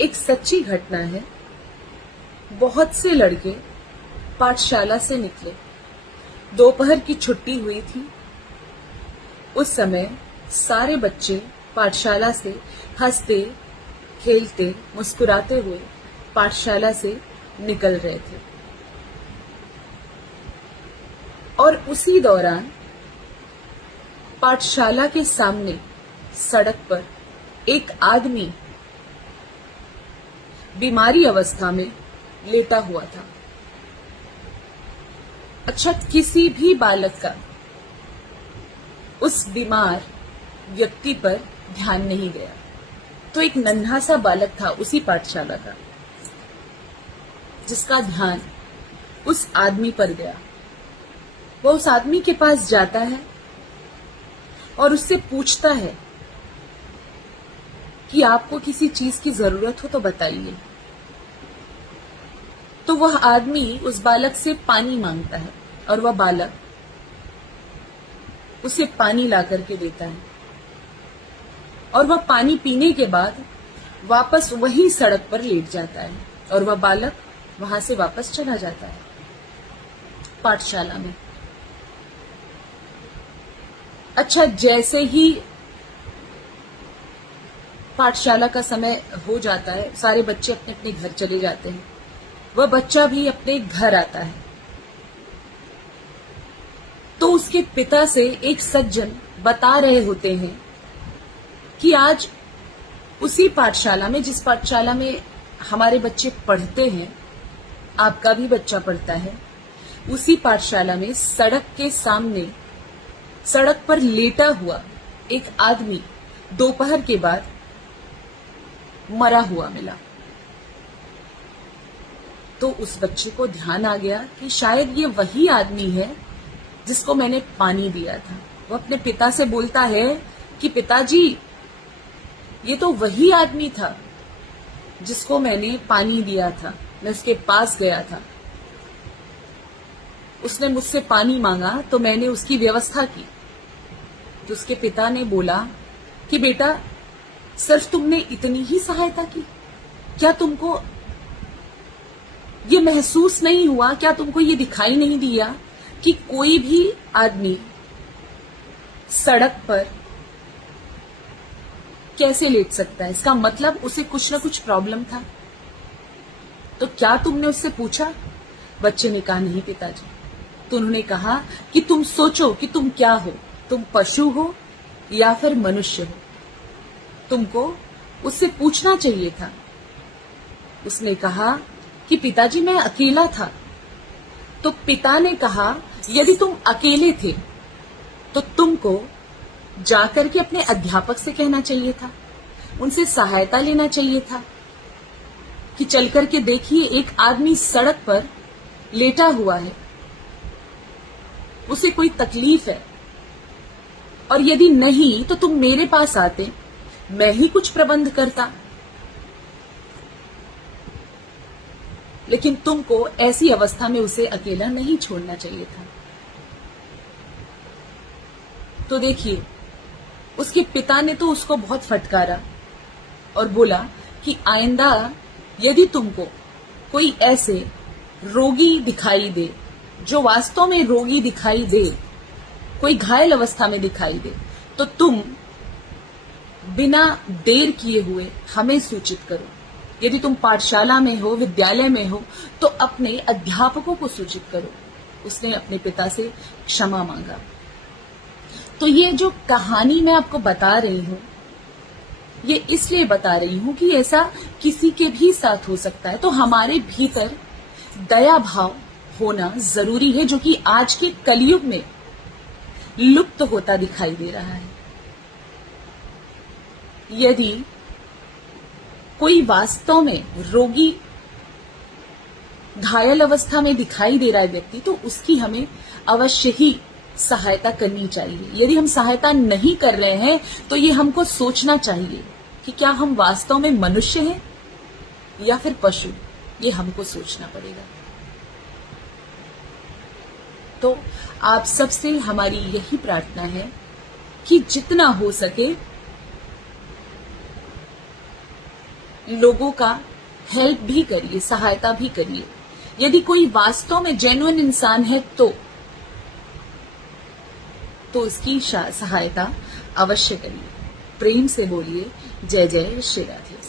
एक सच्ची घटना है। बहुत से लड़के पाठशाला से निकले। दोपहर की छुट्टी हुई थी। उस समय सारे बच्चे पाठशाला से हंसते खेलते मुस्कुराते हुए पाठशाला से निकल रहे थे। और उसी दौरान पाठशाला के सामने सड़क पर एक आदमी बीमारी अवस्था में लेटा हुआ था। अच्छा, किसी भी बालक का उस बीमार व्यक्ति पर ध्यान नहीं गया। तो एक नन्हा सा बालक था उसी पाठशाला का, जिसका ध्यान उस आदमी पर गया। वह उस आदमी के पास जाता है और उससे पूछता है कि आपको किसी चीज की जरूरत हो तो बताइए। तो वह आदमी उस बालक से पानी मांगता है और वह बालक उसे पानी ला करके देता है। और वह पानी पीने के बाद वापस वही सड़क पर लेट जाता है और वह बालक वहां से वापस चला जाता है पाठशाला में। अच्छा, जैसे ही पाठशाला का समय हो जाता है, सारे बच्चे अपने अपने घर चले जाते हैं। वह बच्चा भी अपने घर आता है तो उसके पिता से एक सज्जन बता रहे होते हैं कि आज उसी पाठशाला में, जिस पाठशाला में हमारे बच्चे पढ़ते हैं, आपका भी बच्चा पढ़ता है, उसी पाठशाला में सड़क के सामने सड़क पर लेटा हुआ एक आदमी दोपहर के बाद मरा हुआ मिला। तो उस बच्चे को ध्यान आ गया कि शायद ये वही आदमी है जिसको मैंने पानी दिया था। वो अपने पिता से बोलता है कि पिताजी, ये तो वही आदमी था जिसको मैंने पानी दिया था। मैं उसके पास गया था, उसने मुझसे पानी मांगा तो मैंने उसकी व्यवस्था की। तो उसके पिता ने बोला कि बेटा, सिर्फ तुमने इतनी ही सहायता की? क्या तुमको ये महसूस नहीं हुआ, क्या तुमको ये दिखाई नहीं दिया कि कोई भी आदमी सड़क पर कैसे लेट सकता है? इसका मतलब उसे कुछ ना कुछ प्रॉब्लम था। तो क्या तुमने उससे पूछा? बच्चे ने कहा, नहीं पिताजी। तो उन्होंने कहा कि तुम सोचो कि तुम क्या हो, तुम पशु हो या फिर मनुष्य हो। तुमको उससे पूछना चाहिए था। उसने कहा कि पिताजी, मैं अकेला था। तो पिता ने कहा, यदि तुम अकेले थे तो तुमको जाकर के अपने अध्यापक से कहना चाहिए था, उनसे सहायता लेना चाहिए था कि चल करके देखिए, एक आदमी सड़क पर लेटा हुआ है, उसे कोई तकलीफ है। और यदि नहीं तो तुम मेरे पास आते, मैं ही कुछ प्रबंध करता। लेकिन तुमको ऐसी अवस्था में उसे अकेला नहीं छोड़ना चाहिए था। तो देखिए, उसके पिता ने तो उसको बहुत फटकारा और बोला कि आइंदा यदि तुमको कोई ऐसे रोगी दिखाई दे, जो वास्तव में रोगी दिखाई दे, कोई घायल अवस्था में दिखाई दे, तो तुम बिना देर किए हुए हमें सूचित करो। यदि तुम पाठशाला में हो, विद्यालय में हो, तो अपने अध्यापकों को सूचित करो। उसने अपने पिता से क्षमा मांगा। तो ये जो कहानी मैं आपको बता रही हूं, ये इसलिए बता रही हूं कि ऐसा किसी के भी साथ हो सकता है। तो हमारे भीतर दया भाव होना जरूरी है, जो कि आज के कलयुग में लुप्त होता दिखाई दे रहा है। यदि कोई वास्तव में रोगी घायल अवस्था में दिखाई दे रहा है व्यक्ति, तो उसकी हमें अवश्य ही सहायता करनी चाहिए। यदि हम सहायता नहीं कर रहे हैं तो ये हमको सोचना चाहिए कि क्या हम वास्तव में मनुष्य हैं या फिर पशु। ये हमको सोचना पड़ेगा। तो आप सबसे हमारी यही प्रार्थना है कि जितना हो सके लोगों का हेल्प भी करिए, सहायता भी करिए। यदि कोई वास्तव में जेन्युइन इंसान है तो उसकी सहायता अवश्य करिए। प्रेम से बोलिए जय जय श्री राधे।